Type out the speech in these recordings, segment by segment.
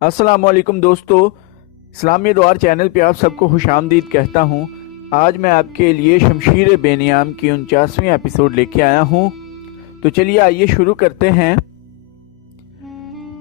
السلام علیکم دوستو، اسلامی دوار چینل پہ آپ سب کو خوش آمدید کہتا ہوں۔ آج میں آپ کے لیے شمشیر بے نیام کی 49ویں ایپیسوڈ لے کے آیا ہوں۔ تو چلیے آئیے شروع کرتے ہیں۔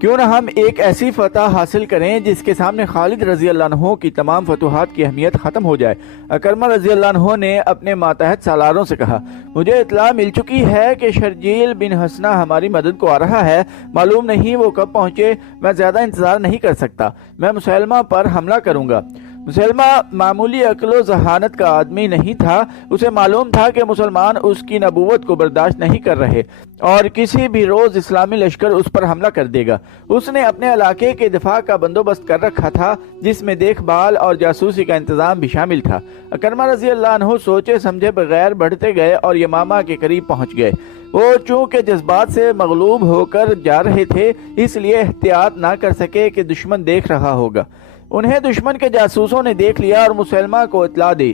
کیوں نہ ہم ایک ایسی فتح حاصل کریں جس کے سامنے خالد رضی اللہ عنہ کی تمام فتوحات کی اہمیت ختم ہو جائے۔ اکرمہ رضی اللہ عنہ نے اپنے ماتحت سالاروں سے کہا، مجھے اطلاع مل چکی ہے کہ شرجیل بن حسنہ ہماری مدد کو آ رہا ہے، معلوم نہیں وہ کب پہنچے، میں زیادہ انتظار نہیں کر سکتا، میں مسلمہ پر حملہ کروں گا۔ مسلمہ معمولی عقل و ذہانت کا آدمی نہیں تھا، اسے معلوم تھا کہ مسلمان اس کی نبوت کو برداشت نہیں کر رہے اور کسی بھی روز اسلامی لشکر اس پر حملہ کر دے گا۔ اس نے اپنے علاقے کے دفاع کا بندوبست کر رکھا تھا، جس میں دیکھ بھال اور جاسوسی کا انتظام بھی شامل تھا۔ اکرمہ رضی اللہ عنہ سوچے سمجھے بغیر بڑھتے گئے اور یمامہ کے قریب پہنچ گئے۔ وہ چونکہ جذبات سے مغلوب ہو کر جا رہے تھے، اس لیے احتیاط نہ کر سکے کہ دشمن دیکھ رہا ہوگا۔ انہیں دشمن کے جاسوسوں نے دیکھ لیا اور مسلمہ کو اطلاع دی۔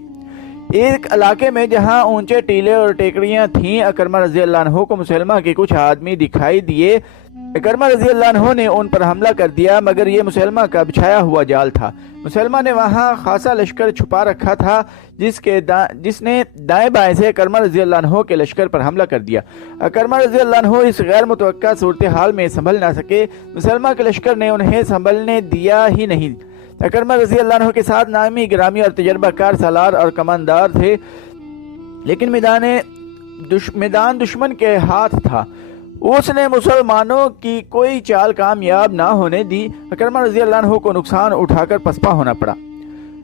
ایک علاقے میں جہاں اونچے ٹیلے اور ٹیکریاں تھیں، اکرمہ رضی اللہ عنہ کو مسلمہ کے کچھ آدمی دکھائی دیے۔ اکرمہ رضی اللہ عنہ نے ان پر حملہ کر دیا، مگر یہ مسلمہ کا بچھایا ہوا جال تھا۔ مسلمہ نے وہاں خاصا لشکر چھپا رکھا تھا، جس نے دائیں بائیں سے اکرمہ رضی اللہ عنہ کے لشکر پر حملہ کر دیا۔ اکرمہ رضی اللہ عنہ اس غیر متوقع صورتحال میں سنبھل نہ سکے، مسلمہ کے لشکر نے انہیں سنبھلنے دیا ہی نہیں۔ اکرمہ رضی اللہ عنہ کے ساتھ نامی گرامی اور تجربہ کار سالار اور کماندار تھے، لیکن میدان دشمن کے ہاتھ تھا۔ اس نے مسلمانوں کی کوئی چال کامیاب نہ ہونے دی۔ اکرمہ رضی اللہ عنہ کو نقصان اٹھا کر پسپا ہونا پڑا۔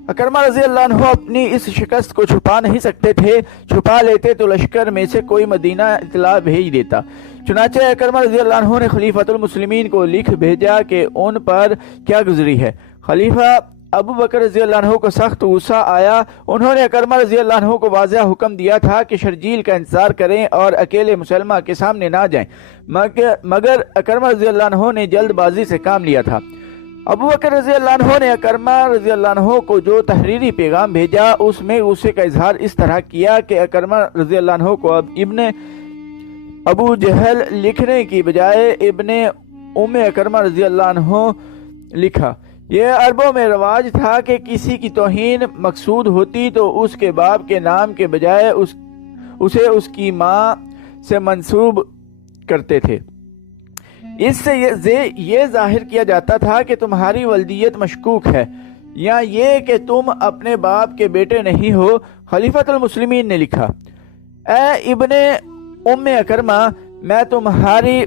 اکرمہ رضی اللہ عنہ اپنی اس شکست کو چھپا نہیں سکتے تھے، چھپا لیتے تو لشکر میں سے کوئی مدینہ اطلاع بھیج دیتا۔ چنانچہ اکرمہ رضی اللہ عنہ نے خلیفۃ المسلمین کو لکھ بھیجا کہ ان پر کیا گزری ہے۔ خلیفہ ابو بکر رضی اللہ عنہ کو سخت غصہ آیا۔ انہوں نے اکرمہ رضی اللہ عنہ کو واضح حکم دیا تھا کہ شرجیل کا انتظار کریں اور اکیلے مسلمہ کے سامنے نہ جائیں، مگر اکرمہ رضی اللہ عنہ نے جلد بازی سے کام لیا تھا۔ ابو بکر رضی اللہ عنہ نے اکرمہ رضی اللہ عنہ کو جو تحریری پیغام بھیجا، اس میں غصے کا اظہار اس طرح کیا کہ اکرمہ رضی اللہ عنہ کو ابن ابو جہل لکھنے کی بجائے ابن اکرمہ رضی اللہ عنہ لکھا۔ یہ عربوں میں رواج تھا کہ کسی کی توہین مقصود ہوتی تو اس کے باپ کے نام کے بجائے اسے اس کی ماں سے منسوب کرتے تھے۔ اس سے یہ ظاہر کیا جاتا تھا کہ تمہاری ولدیت مشکوک ہے، یا یہ کہ تم اپنے باپ کے بیٹے نہیں ہو۔ خلیفۃ المسلمین نے لکھا، اے ابن اکرمہ، میں تمہاری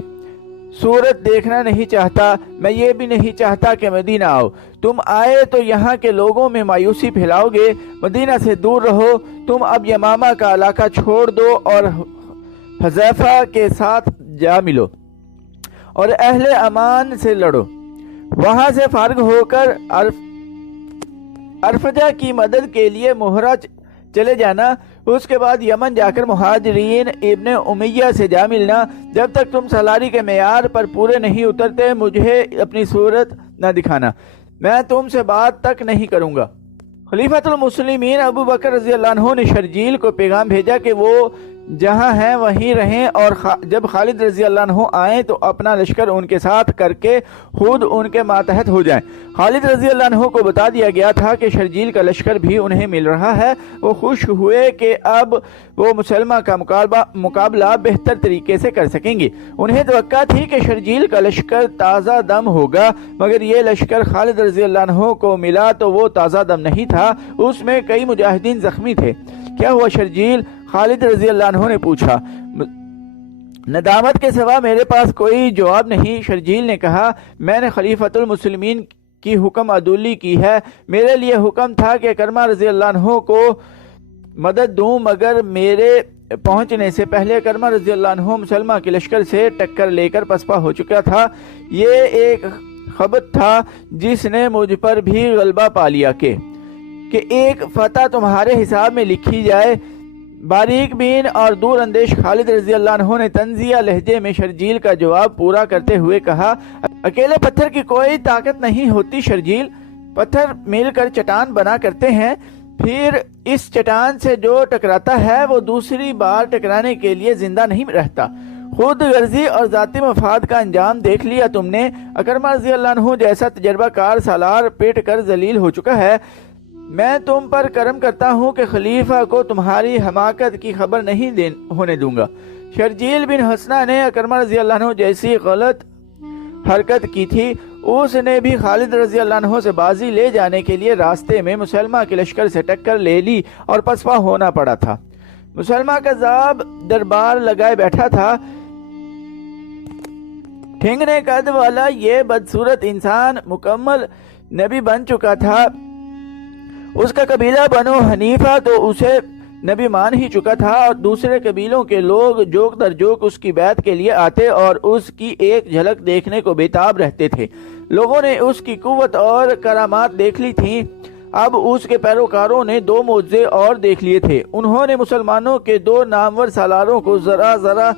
صورت دیکھنا نہیں چاہتا، میں یہ بھی نہیں چاہتا کہ مدینہ آؤ۔ تم آئے تو یہاں کے لوگوں میں مایوسی پھیلاؤ گے، مدینہ سے دور رہو۔ تم اب یمامہ کا علاقہ چھوڑ دو اور حذیفہ کے ساتھ جا ملو اور اہل امان سے لڑو۔ وہاں سے فارغ ہو کر ارفجہ کی مدد کے لیے مہرہ چلے جانا، اس کے بعد یمن جا کر مہاجرین ابن امیہ سے جا ملنا۔ جب تک تم سالاری کے معیار پر پورے نہیں اترتے، مجھے اپنی صورت نہ دکھانا، میں تم سے بات تک نہیں کروں گا۔ خلیفۃ المسلمین ابو بکر رضی اللہ عنہ نے شرجیل کو پیغام بھیجا کہ وہ جہاں ہیں وہیں رہیں، اور جب خالد رضی اللہ عنہ آئیں تو اپنا لشکر ان کے ساتھ کر کے خود ان کے ماتحت ہو جائیں۔ خالد رضی اللہ عنہ کو بتا دیا گیا تھا کہ شرجیل کا لشکر بھی انہیں مل رہا ہے۔ وہ خوش ہوئے کہ اب وہ مسلمہ کا مقابلہ بہتر طریقے سے کر سکیں گے۔ انہیں توقع تھی کہ شرجیل کا لشکر تازہ دم ہوگا، مگر یہ لشکر خالد رضی اللہ عنہ کو ملا تو وہ تازہ دم نہیں تھا، اس میں کئی مجاہدین زخمی تھے۔ کیا ہوا شرجیل؟ خالد رضی اللہ عنہ نے پوچھا۔ ندامت کے سوا میرے پاس کوئی جواب نہیں، شرجیل نے کہا، میں نے خلیفۃ المسلمین کی حکم عدولی کی ہے۔ میرے لیے حکم تھا کہ اکرمہ رضی اللہ عنہ کو مدد دوں، مگر میرے پہنچنے سے پہلے اکرمہ رضی اللہ عنہ مسلمہ کے لشکر سے ٹکر لے کر پسپا ہو چکا تھا۔ یہ ایک خبر تھا جس نے مجھ پر بھی غلبہ پا لیا کہ ایک فتح تمہارے حساب میں لکھی جائے۔ باریک بین اور دور اندیش خالد رضی اللہ عنہ نے طنزیہ لہجے میں شرجیل کا جواب پورا کرتے ہوئے کہا، اکیلے پتھر کی کوئی طاقت نہیں ہوتی شرجیل، پتھر مل کر چٹان بنا کرتے ہیں، پھر اس چٹان سے جو ٹکراتا ہے وہ دوسری بار ٹکرانے کے لیے زندہ نہیں رہتا۔ خود غرضی اور ذاتی مفاد کا انجام دیکھ لیا تم نے۔ اکرمہ رضی اللہ عنہ جیسا تجربہ کار سالار پیٹ کر ذلیل ہو چکا ہے۔ میں تم پر کرم کرتا ہوں کہ خلیفہ کو تمہاری حماقت کی خبر نہیں ہونے دوں گا۔ شرجیل بن حسنہ نے اکرمہ رضی اللہ عنہ جیسی غلط حرکت کی تھی۔ اس نے بھی خالد رضی اللہ عنہ سے بازی لے جانے کے لیے راستے میں مسلمہ کے لشکر سے ٹکر لے لی اور پسپا ہونا پڑا تھا۔ مسلمہ کذاب دربار لگائے بیٹھا تھا۔ ٹھنگنے قد والا یہ بدصورت انسان مکمل نبی بن چکا تھا۔ اس کا قبیلہ بنو حنیفہ تو اسے نبی مان ہی چکا تھا، اور دوسرے قبیلوں کے لوگ جوک در جوک اس کی بیعت کے لیے آتے اور اس کی ایک جھلک دیکھنے کو بےتاب رہتے تھے۔ لوگوں نے اس کی قوت اور کرامات دیکھ لی تھیں۔ اب اس کے پیروکاروں نے 2 معجزے اور دیکھ لیے تھے۔ انہوں نے مسلمانوں کے 2 نامور سالاروں کو ذرا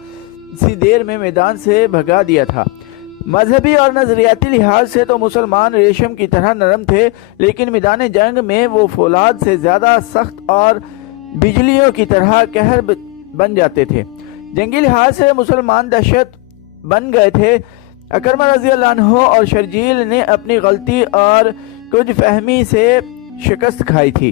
سی دیر میں میدان سے بھگا دیا تھا۔ مذہبی اور نظریاتی لحاظ سے تو مسلمان ریشم کی طرح نرم تھے، لیکن میدان جنگ میں وہ فولاد سے زیادہ سخت اور بجلیوں کی طرح قہر بن جاتے تھے۔ جنگی لحاظ سے مسلمان دہشت بن گئے تھے۔ اکرمہ رضی اللہ عنہ اور شرجیل نے اپنی غلطی اور کچھ فہمی سے شکست کھائی تھی،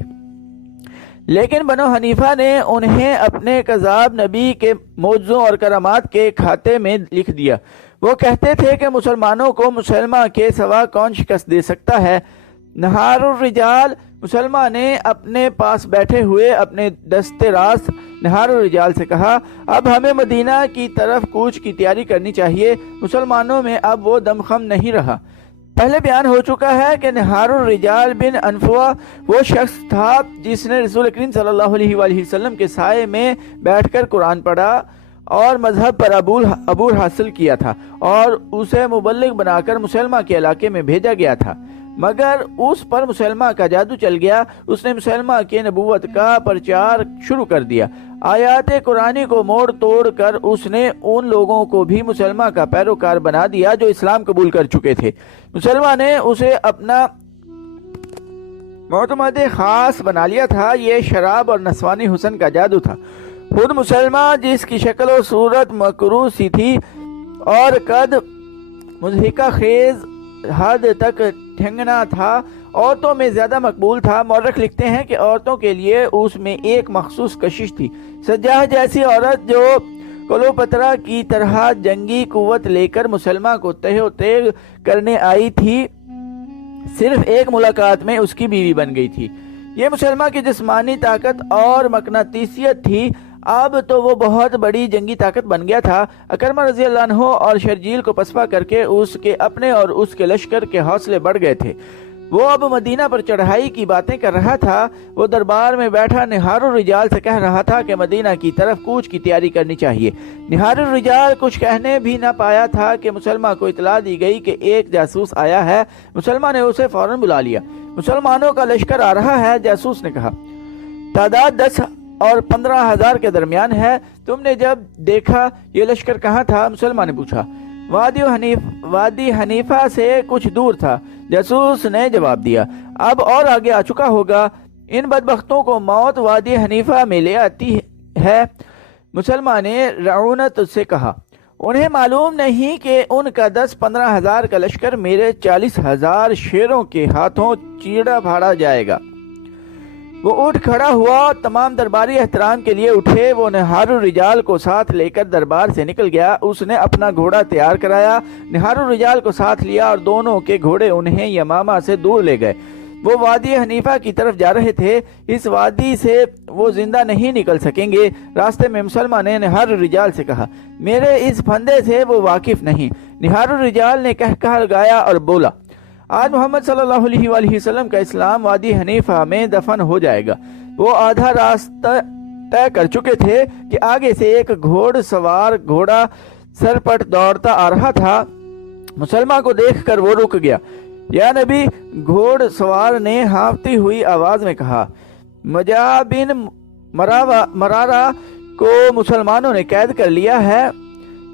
لیکن بنو حنیفہ نے انہیں اپنے کذاب نبی کے معجزوں اور کرامات کے کھاتے میں لکھ دیا۔ وہ کہتے تھے کہ مسلمانوں کو مسلمہ کے سوا کون شکست دے سکتا ہے۔ نہار الرجال، مسلمہ نے اپنے پاس بیٹھے ہوئے اپنے دست راست نہار الرجال سے کہا، اب ہمیں مدینہ کی طرف کوچ کی تیاری کرنی چاہیے۔ مسلمانوں میں اب وہ دمخم نہیں رہا۔ پہلے بیان ہو چکا ہے کہ نہار الرجال بن انفوا وہ شخص تھا جس نے رسول کریم صلی اللہ علیہ وآلہ وسلم کے سائے میں بیٹھ کر قرآن پڑھا اور مذہب پر عبور حاصل کیا تھا، اور اسے مبلغ بنا کر مسلمہ کے علاقے میں بھیجا گیا تھا، مگر اس پر مسلمہ کا جادو چل گیا۔ اس نے مسلمہ کے نبوت کا پرچار شروع کر دیا۔ آیات قرآنی کو موڑ توڑ کر اس نے ان لوگوں کو بھی مسلمہ کا پیروکار بنا دیا جو اسلام قبول کر چکے تھے۔ مسلمہ نے اسے اپنا معتمد خاص بنا لیا تھا۔ یہ شراب اور نسوانی حسن کا جادو تھا۔ خود مسلمہ جس کی شکل و صورت مکروہ سی تھی اور قد مضحکہ خیز حد تک ٹھنگنا تھا، عورتوں میں زیادہ مقبول تھا۔ مورخ لکھتے ہیں کہ عورتوں کے لیے اس میں ایک مخصوص کشش تھی۔ سجاہ جیسی عورت جو کلوپترا کی طرح جنگی قوت لے کر مسلمہ کو تہ و تیغ کرنے آئی تھی، صرف ایک ملاقات میں اس کی بیوی بن گئی تھی۔ یہ مسلمہ کی جسمانی طاقت اور مقناطیسیت تھی۔ اب تو وہ بہت بڑی جنگی طاقت بن گیا تھا۔ اکرمہ رضی اللہ عنہ اور شرجیل کو پسپا کر کے اس کے اپنے اور اس کے لشکر کے حوصلے بڑھ گئے تھے۔ وہ اب مدینہ پر چڑھائی کی باتیں کر رہا تھا۔ وہ دربار میں بیٹھا نہار الرجال سے کہہ رہا تھا کہ مدینہ کی طرف کوچ کی تیاری کرنی چاہیے۔ نہار الرجال کچھ کہنے بھی نہ پایا تھا کہ مسلمہ کو اطلاع دی گئی کہ ایک جاسوس آیا ہے۔ مسلمہ نے اسے فوراً بلا لیا۔ مسلمانوں کا لشکر آ رہا ہے، جاسوس نے کہا۔ تعداد 10 اور 15,000 کے درمیان ہے۔ تم نے جب دیکھا یہ لشکر کہاں تھا؟ مسلمہ نے پوچھا۔ وادی حنیفہ سے کچھ دور تھا، جاسوس نے جواب دیا۔ اب اور آگے آ چکا ہوگا۔ ان بدبختوں کو موت وادی حنیفہ میں لے آتی ہے، مسلمہ نے رعونت سے کہا۔ انہیں معلوم نہیں کہ ان کا 10-15,000 کا لشکر میرے 40,000 شیروں کے ہاتھوں چیڑا پھاڑا جائے گا۔ وہ اٹھ کھڑا ہوا، تمام درباری احترام کے لیے اٹھے۔ وہ نہار الرجال کو ساتھ لے کر دربار سے نکل گیا۔ اس نے اپنا گھوڑا تیار کرایا، نہار الرجال کو ساتھ لیا اور دونوں کے گھوڑے انہیں یمامہ سے دور لے گئے۔ وہ وادی حنیفہ کی طرف جا رہے تھے۔ اس وادی سے وہ زندہ نہیں نکل سکیں گے۔ راستے میں مسلمہ نے نہار الرجال سے کہا، میرے اس پھندے سے وہ واقف نہیں۔ نہار الرجال نے کہہ لگایا اور بولا، آج محمد صلی اللہ علیہ وآلہ وسلم کا اسلام وادی حنیفہ میں دفن ہو جائے گا۔ وہ آدھا راستہ طے کر چکے تھے کہ آگے سے ایک گھوڑ سوار گھوڑا سرپٹ دوڑتا آ رہا تھا۔ مسلمہ کو دیکھ کر وہ رک گیا۔ یا نبی، گھوڑ سوار نے ہانفتی ہوئی آواز میں کہا۔ مجا بن مرارہ کو مسلمانوں نے قید کر لیا ہے۔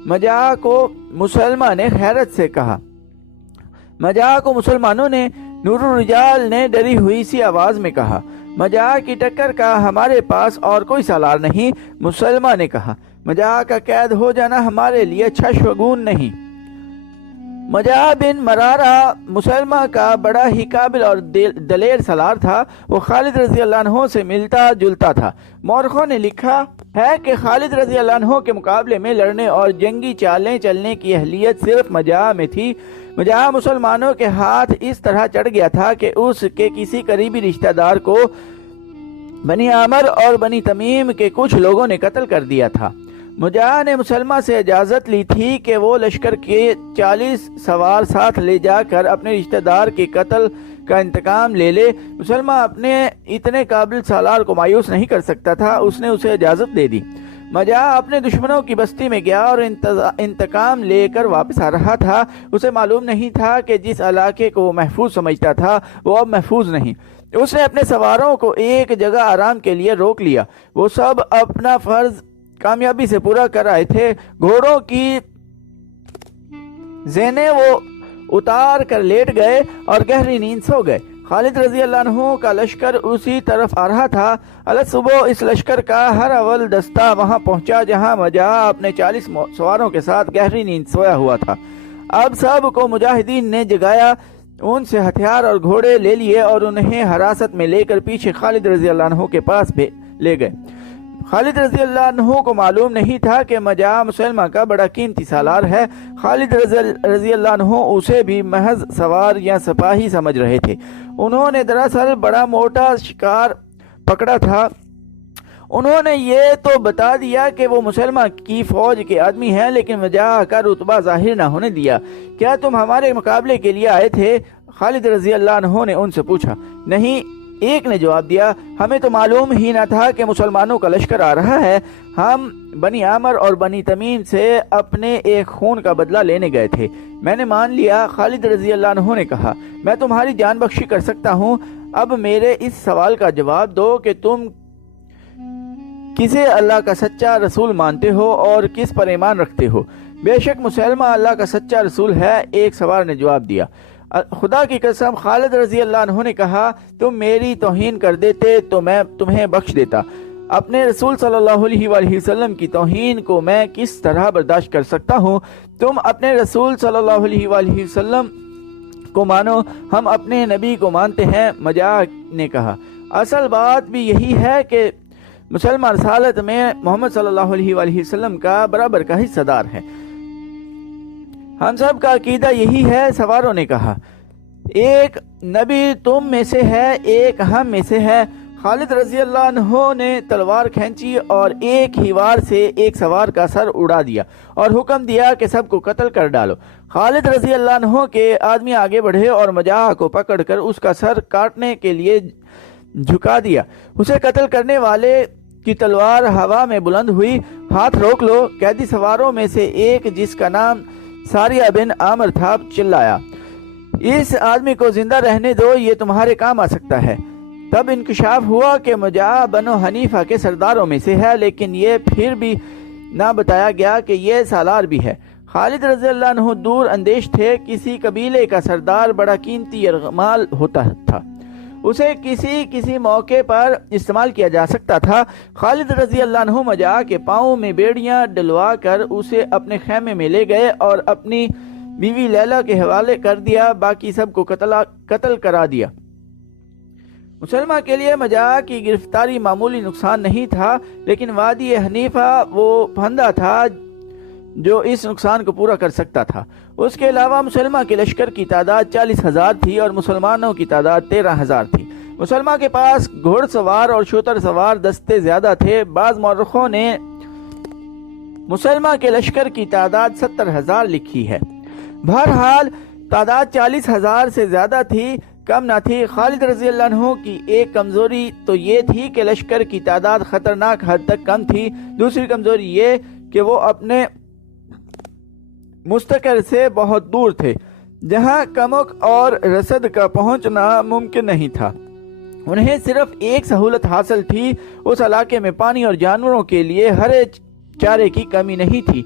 مجا کو مسلمہ نے حیرت سے کہا۔ مجا کو مسلمانوں نے، نور الرجال نے ڈری ہوئی سی آواز میں کہا۔ مجا کی ٹکر کا ہمارے پاس اور کوئی سالار نہیں، مسلمہ نے کہا۔ مجاہ کا قید ہو جانا ہمارے لیے اچھا شگون نہیں۔ مجاہ بن مرارہ مسلمہ کا بڑا ہی قابل اور دلیر سالار تھا۔ وہ خالد رضی اللہ عنہ سے ملتا جلتا تھا۔ مورخوں نے لکھا ہے کہ خالد رضی اللہ عنہ کے مقابلے میں لڑنے اور جنگی چالیں چلنے کی اہلیت صرف مجاہ میں تھی۔ مجاہ مسلمانوں کے ہاتھ اس طرح چڑھ گیا تھا کہ اس کے کسی قریبی رشتہ دار کو بنی عامر اور بنی تمیم کے کچھ لوگوں نے قتل کر دیا تھا۔ مجاہ نے مسلمہ سے اجازت لی تھی کہ وہ لشکر کے 40 سوار ساتھ لے جا کر اپنے رشتہ دار کے قتل کا انتقام لے لے۔ مسلمہ اپنے اتنے قابل سالار کو مایوس نہیں کر سکتا تھا، اس نے اسے اجازت دے دی۔ مجاہ اپنے دشمنوں کی بستی میں گیا اور انتقام لے کر واپس آ رہا تھا۔ اسے معلوم نہیں تھا کہ جس علاقے کو وہ محفوظ سمجھتا تھا وہ اب محفوظ نہیں۔ اس نے اپنے سواروں کو ایک جگہ آرام کے لیے روک لیا۔ وہ سب اپنا فرض کامیابی سے پورا کر آئے تھے۔ گھوڑوں کی زینیں وہ اتار کر لیٹ گئے اور گہری نیند سو گئے۔ خالد رضی اللہ عنہ کا لشکر اسی طرف آ رہا تھا۔ صبح اس لشکر کا ہر اول دستہ وہاں پہنچا جہاں مجاہ اپنے 40 سواروں کے ساتھ گہری نیند سویا ہوا تھا۔ اب سب کو مجاہدین نے جگایا، ان سے ہتھیار اور گھوڑے لے لیے اور انہیں حراست میں لے کر پیچھے خالد رضی اللہ عنہ کے پاس لے گئے۔ خالد رضی اللہ عنہ کو معلوم نہیں تھا کہ مجاہ مسلمہ کا بڑا قیمتی سالار ہے۔ خالد رضی اللہ عنہ اسے بھی محض سوار یا سپاہی سمجھ رہے تھے۔ انہوں نے دراصل بڑا موٹا شکار پکڑا تھا۔ انہوں نے یہ تو بتا دیا کہ وہ مسلمہ کی فوج کے آدمی ہیں، لیکن مجاہ کا رتبہ ظاہر نہ ہونے دیا۔ کیا تم ہمارے مقابلے کے لیے آئے تھے؟ خالد رضی اللہ عنہ نے ان سے پوچھا۔ نہیں، ایک نے جواب دیا، ہمیں تو معلوم ہی نہ تھا کہ مسلمانوں کا لشکر آ رہا ہے۔ ہم بنی عامر اور بنی تمیم سے اپنے ایک خون کا بدلہ لینے گئے تھے۔ میں نے مان لیا۔ خالد رضی اللہ عنہ نے کہا، میں تمہاری جان بخشی کر سکتا ہوں۔ اب میرے اس سوال کا جواب دو کہ تم کسے اللہ کا سچا رسول مانتے ہو اور کس پر ایمان رکھتے ہو؟ بے شک مسلمہ اللہ کا سچا رسول ہے، ایک سوار نے جواب دیا۔ خدا کی قسم، خالد رضی اللہ عنہ نے کہا، تم میری توہین کر دیتے تو میں تمہیں بخش دیتا۔ اپنے رسول صلی اللہ علیہ وآلہ وسلم کی توہین کو میں کس طرح برداشت کر سکتا ہوں؟ تم اپنے رسول صلی اللہ علیہ وآلہ وسلم کو مانو، ہم اپنے نبی کو مانتے ہیں۔ مجاہ نے کہا، اصل بات بھی یہی ہے کہ مسلمہ رسالت میں محمد صلی اللہ علیہ وآلہ وسلم کا برابر کا حصہ دار ہے۔ ہم سب کا عقیدہ یہی ہے۔ سواروں نے کہا، ایک نبی تم میں سے ہے، ایک ہم میں سے ہے۔ خالد رضی اللہ عنہ نے تلوار کھینچی اور ایک ہی وار سے ایک سوار کا سر اڑا دیا اور حکم دیا کہ سب کو قتل کر ڈالو۔ خالد رضی اللہ عنہ کے آدمی آگے بڑھے اور مجاہ کو پکڑ کر اس کا سر کاٹنے کے لیے جھکا دیا۔ اسے قتل کرنے والے کی تلوار ہوا میں بلند ہوئی۔ ہاتھ روک لو! قیدی سواروں میں سے ایک، جس کا نام ساریہ بن عامر تھا، چلایا، اس آدمی کو زندہ رہنے دو، یہ تمہارے کام آ سکتا ہے۔ تب انکشاف ہوا کہ مجاہ بنو حنیفہ کے سرداروں میں سے ہے، لیکن یہ پھر بھی نہ بتایا گیا کہ یہ سالار بھی ہے۔ خالد رضی اللہ عنہ دور اندیش تھے۔ کسی قبیلے کا سردار بڑا قیمتی یرغمال ہوتا تھا، اسے کسی موقع پر استعمال کیا جا سکتا تھا۔ خالد رضی اللہ عنہ مجاہ کے پاؤں میں بیڑیاں ڈلوا کر اسے اپنے خیمے میں لے گئے اور اپنی بیوی لیلا کے حوالے کر دیا، باقی سب کو قتل کرا دیا۔ مسلمہ کے لیے مجاہ کی گرفتاری معمولی نقصان نہیں تھا، لیکن وادی حنیفہ وہ پھندا تھا جو اس نقصان کو پورا کر سکتا تھا۔ اس کے علاوہ مسلمہ کے لشکر کی تعداد 40,000 تھی اور مسلمانوں کی تعداد 13,000 تھی۔ مسلمہ کے پاس گھوڑ سوار اور شتر سوار دستے زیادہ تھے۔ بعض مورخوں نے مسلمہ کے لشکر کی تعداد 70,000 لکھی ہے۔ بہرحال تعداد 40,000 سے زیادہ تھی، کم نہ تھی۔ خالد رضی اللہ عنہ کی ایک کمزوری تو یہ تھی کہ لشکر کی تعداد خطرناک حد تک کم تھی۔ دوسری کمزوری یہ کہ وہ اپنے مستقر سے بہت دور تھے، جہاں کمک اور رسد کا پہنچنا ممکن نہیں تھا۔ انہیں صرف ایک سہولت حاصل تھی، اس علاقے میں پانی اور جانوروں کے لیے ہرے چارے کی کمی نہیں تھی۔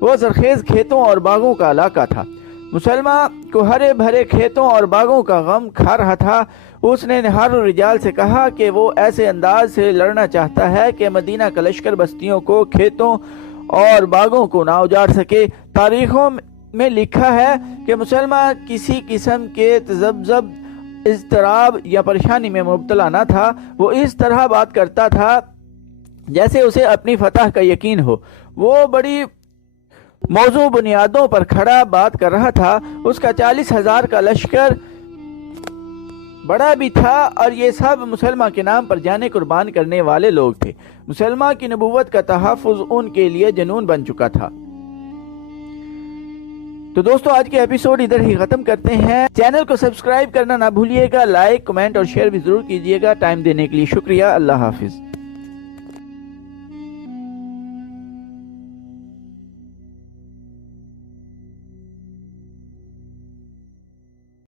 وہ زرخیز کھیتوں اور باغوں کا علاقہ تھا۔ مسلمہ کو ہرے بھرے کھیتوں اور باغوں کا غم کھا رہا تھا۔ اس نے نہار الرجال سے کہا کہ وہ ایسے انداز سے لڑنا چاہتا ہے کہ مدینہ کا لشکر بستیوں کو، کھیتوں اور باغوں کو نہ اجاڑ سکے۔ تاریخوں میں لکھا ہے کہ مسلمان کسی قسم کے تذبذب، اضطراب یا پریشانی میں مبتلا نہ تھا۔ وہ اس طرح بات کرتا تھا جیسے اسے اپنی فتح کا یقین ہو۔ وہ بڑی موضوع بنیادوں پر کھڑا بات کر رہا تھا۔ اس کا 40,000 کا لشکر بڑا بھی تھا اور یہ سب مسلمہ کے نام پر جانے قربان کرنے والے لوگ تھے۔ مسلمہ کی نبوت کا تحفظ ان کے لیے جنون بن چکا تھا۔ تو دوستو آج کے ایپیسوڈ ادھر ہی ختم کرتے ہیں۔ چینل کو سبسکرائب کرنا نہ بھولیے گا، لائک، کمنٹ اور شیئر بھی ضرور کیجیے گا۔ ٹائم دینے کے لیے شکریہ۔ اللہ حافظ۔